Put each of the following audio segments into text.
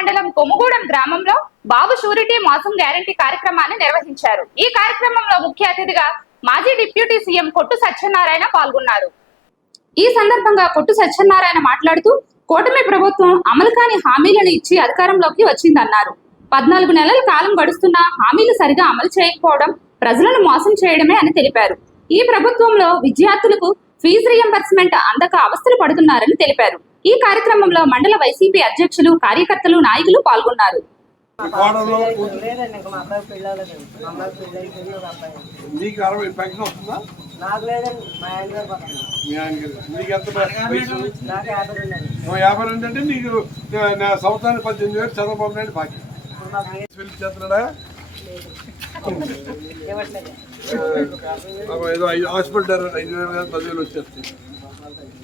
మండలం కొమ్ముగూడెం గ్రామంలో బాబు షూరిటీ మోసం గ్యారంటీ కార్యక్రమాన్ని నిర్వహించారు. ఈ కార్యక్రమంలో ముఖ్య అతిథిగా మాజీ డిప్యూటీ సీఎం కొట్టు సత్యనారాయణ పాల్గొన్నారు. ఈ సందర్భంగా కొట్టు సత్యనారాయణ మాట్లాడుతూ కూటమి ప్రభుత్వం అమలు కాని హామీలను ఇచ్చి అధికారంలోకి వచ్చిందన్నారు. 14 నెలల కాలం గడుస్తున్నా హామీలు సరిగా అమలు చేయకపోవడం ప్రజలను మోసం చేయడమే అని తెలిపారు. ఈ ప్రభుత్వంలో విద్యార్థులకు ఫీజు రియంబర్స్మెంట్ అందక అవస్థలు పడుతున్నారని తెలిపారు. ఈ కార్యక్రమంలో మండల వైసీపీ అధ్యక్షులు, కార్యకర్తలు, నాయకులు పాల్గొన్నారు. సంవత్సరానికి 18,000 చంద్రబాబు నాయుడు బాకీ చేస్తున్నాడా? ఏదో హాస్పిటల్ 5,000 10,000 వచ్చేస్తాయి.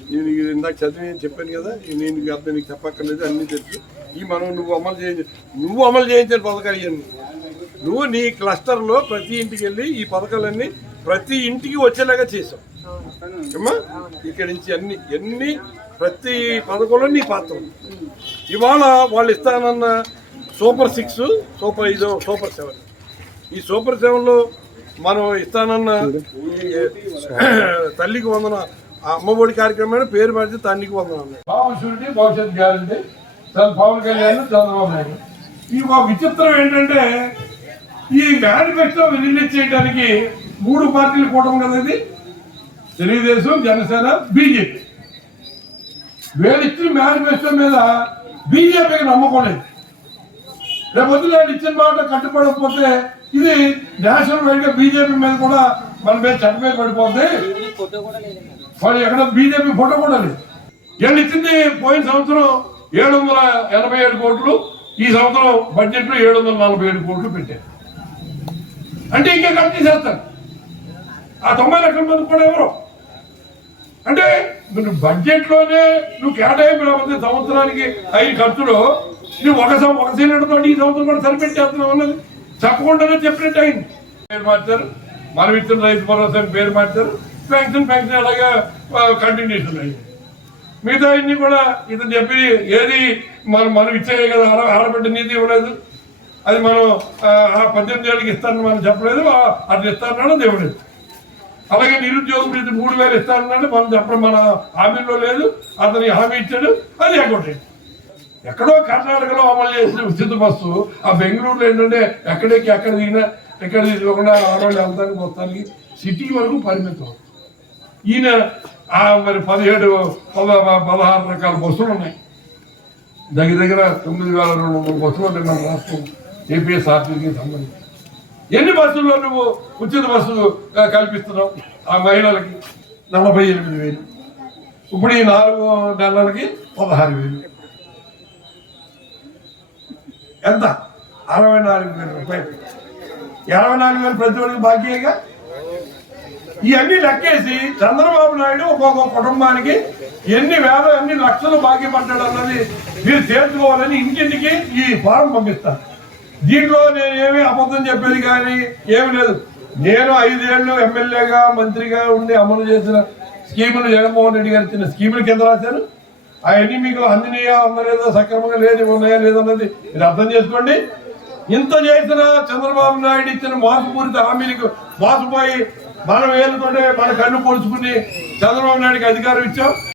నేను ఇందాక చదివి చెప్పాను కదా, నేను అర్థం నీకు చెప్పక్కర్లేదు, అన్నీ తెలుసు. ఈ మనం నువ్వు అమలు చేయించిన పథకాలు ఇవన్నీ నువ్వు నీ క్లస్టర్లో ప్రతి ఇంటికి వెళ్ళి ఈ పథకాలన్నీ ప్రతి ఇంటికి వచ్చేలాగా చేసావు అమ్మా. ఇక్కడి నుంచి ఎన్ని ప్రతి పథకంలో నీ పాత్ర. ఇవాళ వాళ్ళు ఇస్తానన్న సూపర్ 6, సూపర్ 5, సూపర్ 7, ఈ సూపర్ 7లో మనం ఇస్తానన్న తల్లికి వందన అమ్మఒడి కార్యక్రమం పేరు మార్చి తల్లికి వందన అన్నాయి. బాబు షూరిటీ భవిష్యత్ గ్యారంటీ పవన్ కళ్యాణ్, చంద్రబాబు నాయుడు. ఈ ఒక విచిత్రం ఏంటంటే ఈ మేనిఫెస్టో రిలీజ్ చేయడానికి 3 పార్టీలు కూటమి కదా, ఇది తెలుగుదేశం, జనసేన, బీజేపీ. వీళ్ళిచ్చిన మేనిఫెస్టో మీద బీజేపీకి నమ్మకం లేదు. రేపొద్దు నేను ఇచ్చిన మాట కట్టుబడకపోతే ఇది నేషనల్ వైడ్ గా బీజేపీ మీద కూడా మన మీద చట్ట మీద పడిపోతుంది. వాడు ఎక్కడ బీజేపీ ఫోటో కూడా లేదు. వీళ్ళు ఇచ్చింది పోయిన సంవత్సరం 787 కోట్లు, ఈ సంవత్సరం బడ్జెట్ లో 747 కోట్లు పెట్టారు. అంటే ఇంకా కట్ చేసేస్తారు. ఆ 90 లక్షల మంది కూడా ఎవరు అంటే నువ్వు బడ్జెట్ లోనే నువ్వు కేటాయింపు లేకపోతే సంవత్సరానికి అయ్యి ఖర్చులు నువ్వు ఒక సిలిండర్తో ఈ సంవత్సరం కూడా సరిపెట్టేస్తున్నావు అన్నది చెప్పకుండానే చెప్పినట్టు అయింది. పేరు మార్చారు, మనం ఇచ్చిన రైతు భరోసా పేరు మార్చారు, పెన్షన్ అలాగే కంటిన్యూషన్ అయ్యింది. మిగతా ఇన్ని కూడా ఇతను చెప్పి ఏది మనం ఇచ్చే కదా, ఆడబిడ్డ నీతి ఇవ్వలేదు, అది మనం 18 ఏళ్ళకి ఇస్తానని మనం చెప్పలేదు, అట్లా ఇస్తానన్నాడు దేవుడు. అలాగే నిరుద్యోగం 3,000 ఇస్తానన్నాడు, మనం చెప్పడం మన హామీలో లేదు, అతని హామీ ఇచ్చాడు, అది ఎగ్గొట్టాడు. ఎక్కడో కర్ణాటకలో అమలు చేసిన ఉచిత బస్సు ఆ బెంగళూరులో ఏంటంటే ఎక్కడ దిగినా ఎక్కడ తీసుకోకుండా ఆడవాళ్ళు వెళ్తానికి మొత్తానికి సిటీ వరకు పరిమితం. ఈయన మరి 17-16 రకాల బస్సులు ఉన్నాయి. దగ్గర 9,200 బస్సులు ఉన్నాయి మన రాష్ట్రం ఏపీఎస్ఆర్టీసీకి సంబంధించి. ఎన్ని బస్సుల్లో నువ్వు ఉచిత బస్సు కల్పిస్తున్నావు ఆ మహిళలకి? 48,000. ఇప్పుడు ఈ 4 నెలలకి 16,000. ఎంత? 64,000 రూపాయలు. 64,000 ప్రతి ఒక్కరికి బాకీగా. ఇవన్నీ లెక్కేసి చంద్రబాబు నాయుడు ఒక్కొక్క కుటుంబానికి ఎన్ని లక్షలు బాకీ పడ్డాడు అన్నది మీరు తేల్చుకోవాలని ఇంటింటికి ఈ ఫారం పంపిస్తాను. దీంట్లో నేను ఏమీ అబద్ధం చెప్పేది కానీ ఏమి లేదు. నేను 5 ఏళ్ళు ఎమ్మెల్యేగా, మంత్రిగా ఉండి అమలు చేసిన స్కీములు, జగన్మోహన్ రెడ్డి గారు ఇచ్చిన స్కీముల కింద రాశాను. అవన్నీ మీకు అందినయా, అందలేదో, సక్రమంగా లేదు, ఉన్నాయా లేదన్నది మీరు అర్థం చేసుకోండి. ఇంత చేసిన చంద్రబాబు నాయుడు ఇచ్చిన మోసపూరిత హామీలకు మోసపోయి మన వేలుతోనే మన కన్ను పొడుచుకుని చంద్రబాబు నాయుడికి అధికారం ఇచ్చాం.